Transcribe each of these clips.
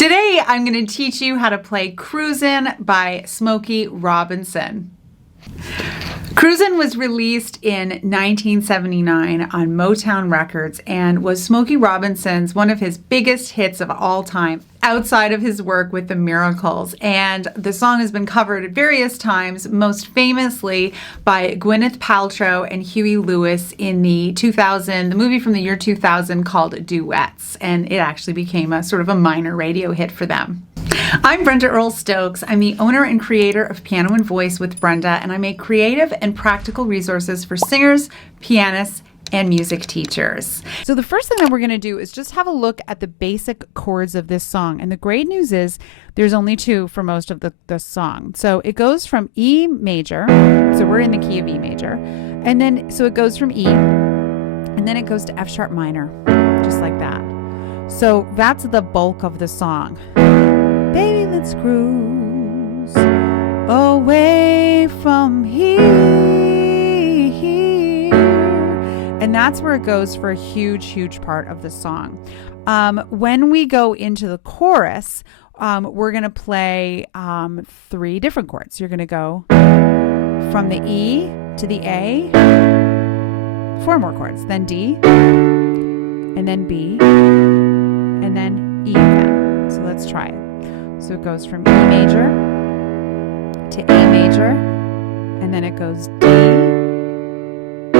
Today, I'm going to teach you how to play Cruisin by Smokey Robinson. Cruisin was released in 1979 on Motown Records and was Smokey Robinson's one of his biggest hits of all time outside of his work with the Miracles. And the song has been covered at various times, most famously by Gwyneth Paltrow and Huey Lewis in the movie from the year 2000 called Duets. And it actually became a sort of a minor radio hit for them. I'm Brenda Earl-Stokes. I'm the owner and creator of Piano and Voice with Brenda, and I make creative and practical resources for singers, pianists, and music teachers. So the first thing that we're going to do is just have a look at the basic chords of this song. And the great news is there's only two for most of the song. So it goes from E major, so we're in the key of E major, and then so it goes from E, and then it goes to F sharp minor, just like that. So that's the bulk of the song. Baby, let's cruise away from here. And that's where it goes for a huge, huge part of the song. When we go into the chorus, we're going to play three different chords. You're going to go from the E to the A, four more chords, then D, and then B, and then E again. So let's try it. So it goes from E major to A major, and then it goes D, B,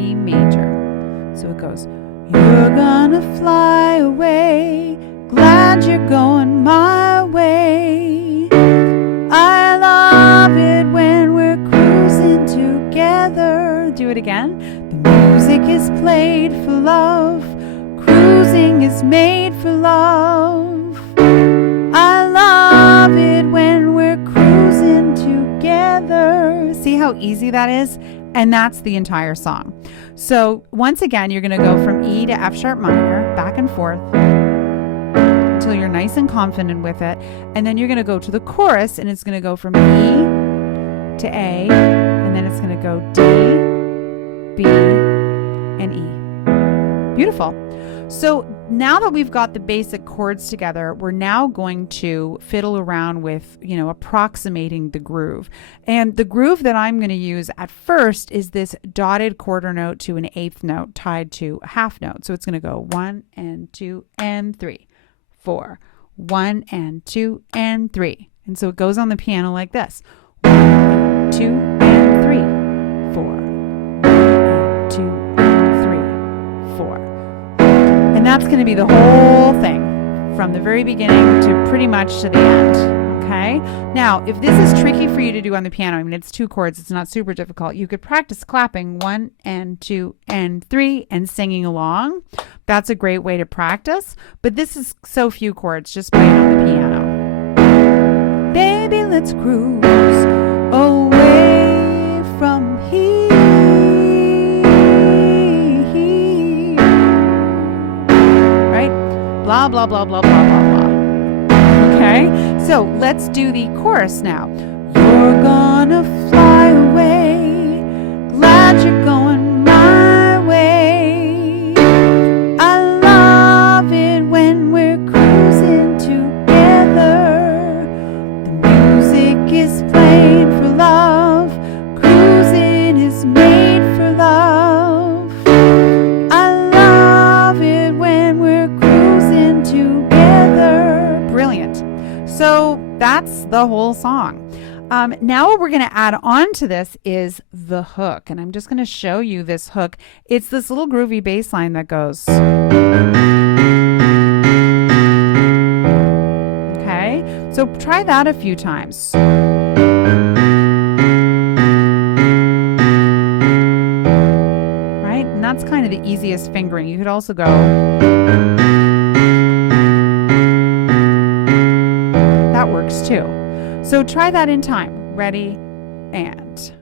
E major. So it goes, you're gonna fly away, glad you're going my way. I love it when we're cruising together. Do it again. The music is played for love, cruising is made for love. I love it when we're cruising together. See how easy that is? And that's the entire song. So once again, you're going to go from E to F sharp minor, back and forth, until you're nice and confident with it. And then you're going to go to the chorus, and it's going to go from E to A, and then it's going to go D, B, and E. Beautiful. So now that we've got the basic chords together, we're now going to fiddle around with, approximating the groove. And the groove that I'm going to use at first is this dotted quarter note to an eighth note tied to a half note. So it's going to go 1 and 2 and 3, 4, 1 and 2 and 3. And so it goes on the piano like this. 1, 2 and 3, 4, 1 and 2 and 3, 4. And that's going to be the whole thing from the very beginning to pretty much to the end. Okay. Now, if this is tricky for you to do on the piano, it's two chords, it's not super difficult. You could practice clapping 1 and 2 and 3 and singing along. That's a great way to practice. But this is so few chords. Just play it on the piano. Baby, let's cruise away from here. Blah, blah, blah, blah, blah, blah, blah. Okay, so let's do the chorus now. You're gonna fly away, glad you're going my way. I love it when we're cruising together. The music is played for love, cruising is made for love. So that's the whole song. Now what we're going to add on to this is the hook. And I'm just going to show you this hook. It's this little groovy bass line that goes. Okay, so try that a few times. Right, and that's kind of the easiest fingering. You could also go. That works too. So try that in time. Ready, and.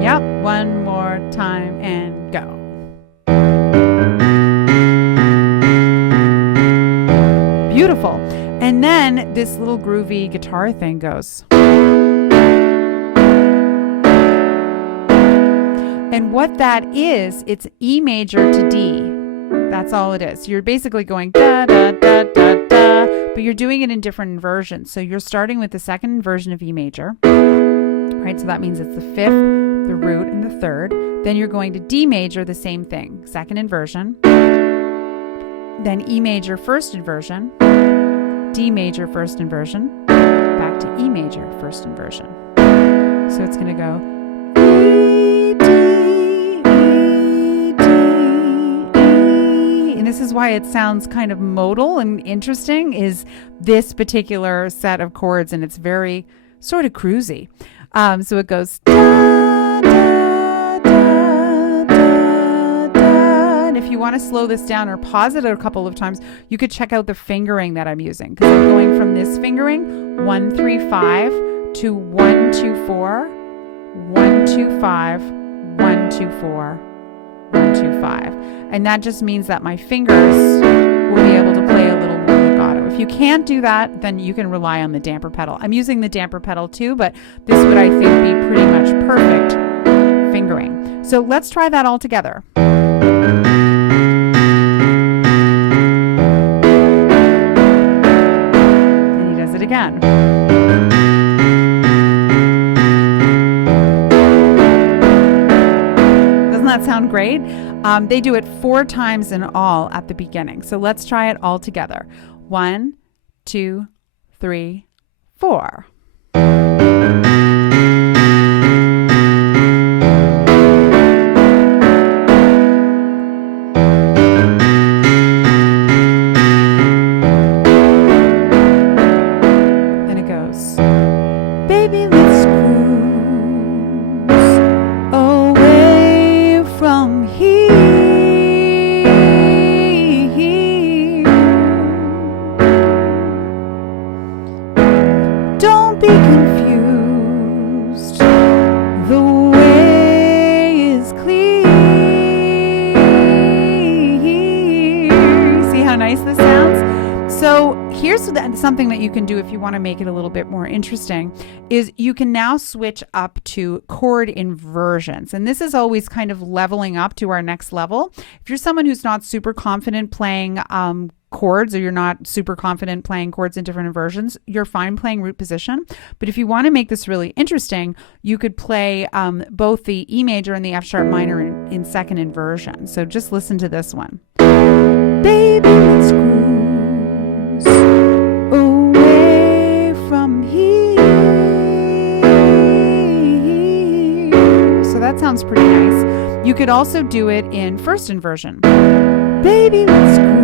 Yep, one more time and go. Beautiful. And then this little groovy guitar thing goes. And what that is, it's E major to D. That's all it is. You're basically going da, da, da, da, da, but you're doing it in different inversions. So you're starting with the second inversion of E major, right? So that means it's the fifth, the root, and the third. Then you're going to D major, the same thing, second inversion. Then E major, first inversion. D major, first inversion. Back to E major, first inversion. So it's going to go E, D, E, D, E. And this is why it sounds kind of modal and interesting, is this particular set of chords, and it's very sort of cruisy. So it goes da, da, da, da, da. And if you want to slow this down or pause it a couple of times, you could check out the fingering that I'm using, because I'm going from this fingering 1, 3, 5 to 1, 2, 4, 1, 2, 5, 1, 2, 4, 1, 2, 5. And that just means that my fingers will be able to play a little more legato. If you can't do that, then you can rely on the damper pedal. I'm using the damper pedal too, but this would, I think, be pretty much perfect fingering. So let's try that all together. And he does it again. That sound great? They do it 4 times in all at the beginning. So let's try it all together. 1, 2, 3, 4. And it goes, baby, let's cruise away from here. Don't be confused, the way is clear. See how nice this sounds? So here's something that you can do if you want to make it a little bit more interesting, is you can now switch up to chord inversions. And this is always kind of leveling up to our next level. If you're someone who's not super confident playing chords, or you're not super confident playing chords in different inversions, you're fine playing root position. But if you want to make this really interesting, you could play both the E major and the F sharp minor in second inversion. So just listen to this one. Baby, let's cruise away from here. So that sounds pretty nice. You could also do it in first inversion. Baby, let's cruise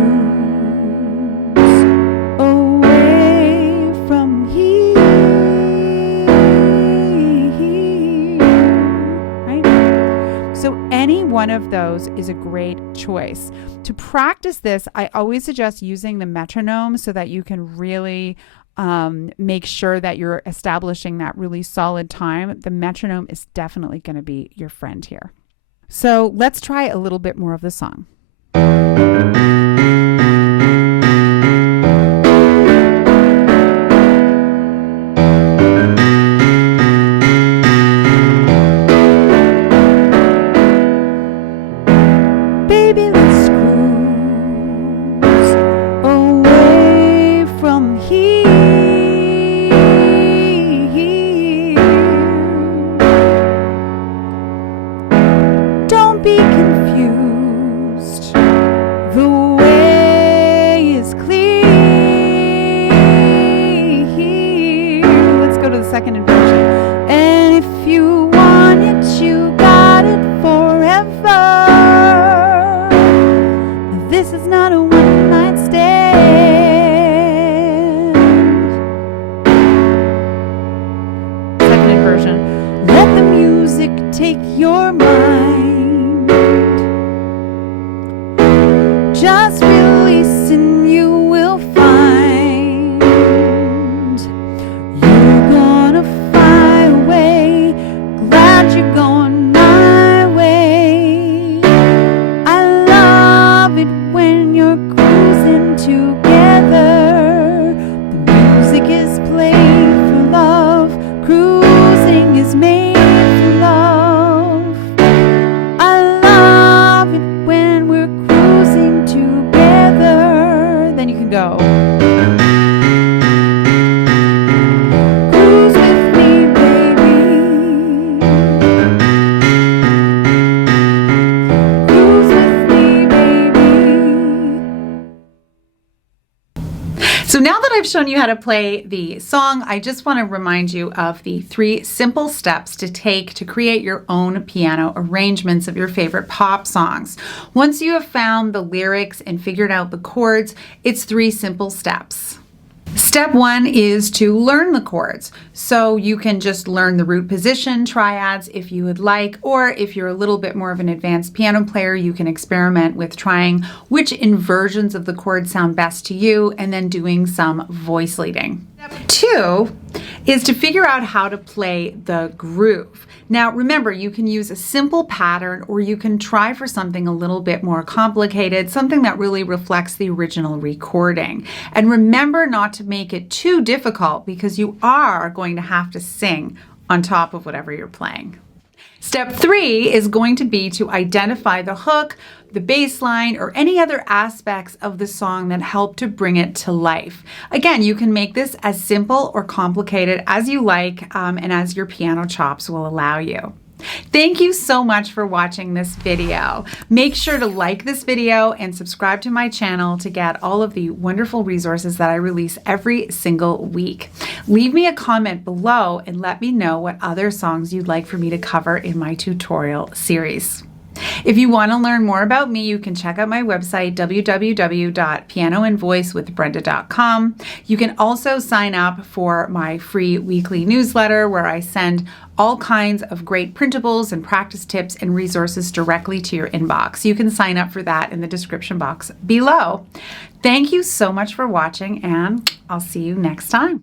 away from here. Right? So any one of those is a great choice. To practice this, I always suggest using the metronome so that you can really make sure that you're establishing that really solid time. The metronome is definitely going to be your friend here. So let's try a little bit more of the song. Baby, let's cruise away from here. Don't be confused, the way is clear. Let's go to the second inversion. And if you want it, you got it forever. This is not a one-night stand. Second inversion. Let the music take your mind. Just release and you will find you're gonna fly away. Glad you're going my way. I love it when you're cruising together. The music is played for love. Cruising is made for love. go. Cruise with me, baby. Cruise with me, baby. So now that I've shown you how to play the song, I just want to remind you of the 3 simple steps to take to create your own piano arrangements of your favorite pop songs. Once you have found the lyrics and figured out the chords, it's 3 simple steps. Step 1 is to learn the chords. So you can just learn the root position triads if you would like, or if you're a little bit more of an advanced piano player, you can experiment with trying which inversions of the chords sound best to you and then doing some voice leading. Step 2 is to figure out how to play the groove. Now remember, you can use a simple pattern or you can try for something a little bit more complicated, something that really reflects the original recording. And remember not to make it too difficult because you are going to have to sing on top of whatever you're playing. Step 3 is going to be to identify the hook, the bass line, or any other aspects of the song that help to bring it to life. Again, you can make this as simple or complicated as you like and as your piano chops will allow you. Thank you so much for watching this video. Make sure to like this video and subscribe to my channel to get all of the wonderful resources that I release every single week. Leave me a comment below and let me know what other songs you'd like for me to cover in my tutorial series. If you want to learn more about me, you can check out my website, www.pianoandvoicewithbrenda.com. You can also sign up for my free weekly newsletter where I send all kinds of great printables and practice tips and resources directly to your inbox. You can sign up for that in the description box below. Thank you so much for watching, and I'll see you next time.